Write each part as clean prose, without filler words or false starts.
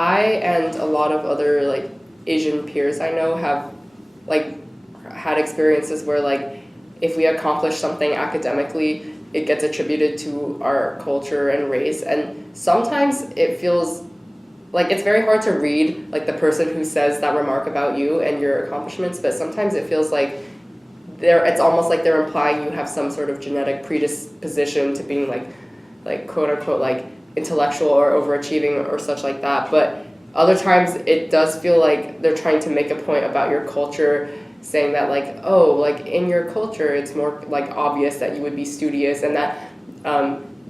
I and a lot of other like Asian peers I know have like had experiences where like if we accomplish something academically, it gets attributed to our culture and race, and sometimes it feels like it's very hard to read like the person who says that remark about you and your accomplishments, but sometimes it feels like it's almost like they're implying you have some sort of genetic predisposition to being like quote unquote like intellectual or overachieving or such like that. But other times it does feel like they're trying to make a point about your culture, saying that like, oh, like in your culture it's more like obvious that you would be studious and that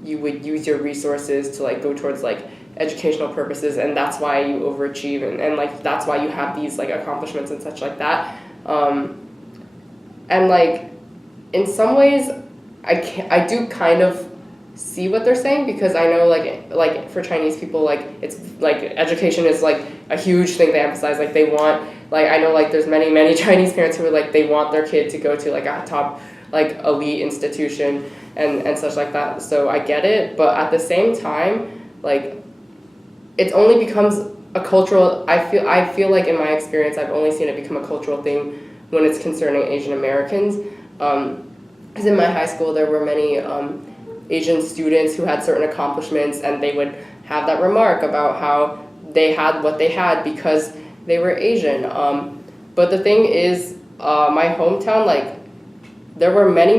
you would use your resources to like go towards like educational purposes, and that's why you overachieve, and like that's why you have these like accomplishments and such like that. And like in some ways I do kind of see what they're saying, because I know like for Chinese people, like it's like education is like a huge thing they emphasize. Like they want, like I know like there's many Chinese parents who are like they want their kid to go to like a top like elite institution and such like that. So I get it, but at the same time, like it only becomes a cultural, I feel like in my experience I've only seen it become a cultural thing when it's concerning Asian Americans. Because in my high school there were many Asian students who had certain accomplishments, and they would have that remark about how they had what they had because they were Asian. But the thing is, my hometown, like there were many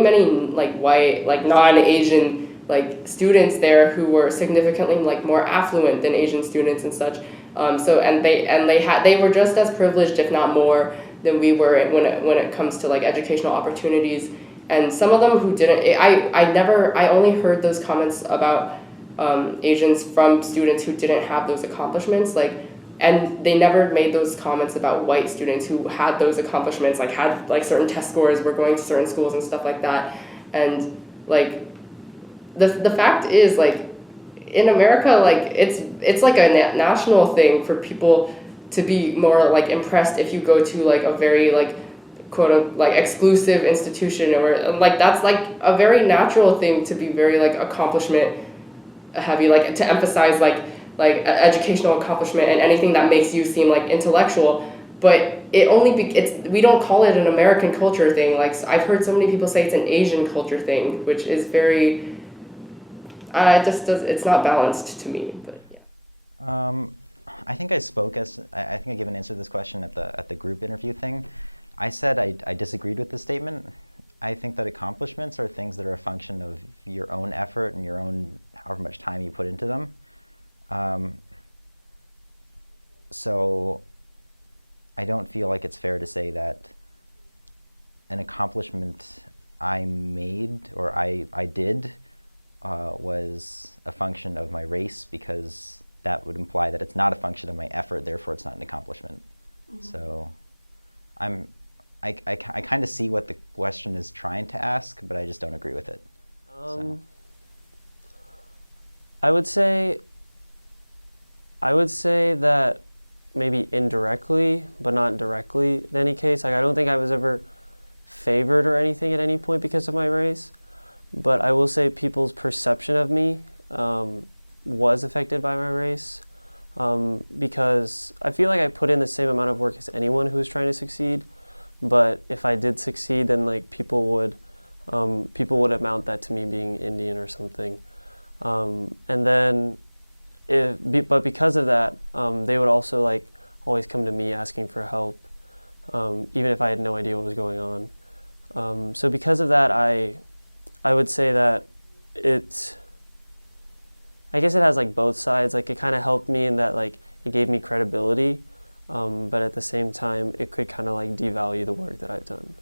like white, like non-Asian like students there who were significantly like more affluent than Asian students and such. They were just as privileged, if not more, than we were when it comes to like educational opportunities. And some of them who didn't, I only heard those comments about Asians from students who didn't have those accomplishments, like, and they never made those comments about white students who had those accomplishments, like had like certain test scores, were going to certain schools and stuff like that. And like the fact is, like in America, like it's like a national thing for people to be more like impressed if you go to like a very like quote unquote like exclusive institution, or like that's like a very natural thing to be very like accomplishment heavy, like to emphasize like educational accomplishment and anything that makes you seem like intellectual. But we don't call it an American culture thing. Like I've heard so many people say it's an Asian culture thing, which is very it's not balanced to me. But yeah. I think I think I gave an answer to this question at the group interview thing. I said I disagreed with the statement. I think that accomplishments are things that are a function of your own effort and your own however much time you put into them. So I don't feel like it's fair to say that an accomplishment I made or I did was a function of my race, because that would imply that it's not a function of my effort, therefore it's not an accomplishment. Mm-hmm. So I kind of see what the question is trying to ask, but I just don't agree with it. I would say that maybe indirectly, but not directly in any case. Like I don't think I was ever favored or anything at any point because of my race, but I will say people's perception of me was affected by my race, because I feel like I put in the same amount of work as anyone who was trying to succeed. But if I did succeed, then like people would amount that to me being Indian or something, and then but because of that, they would also like always come to me asking for help, even if I had no idea what was going on. So because of that, I would say that I guess it has like both sides. Like it kind of helped me in that like it gave me credibility. But at the same time, it could kind of like devalue the work that I've done.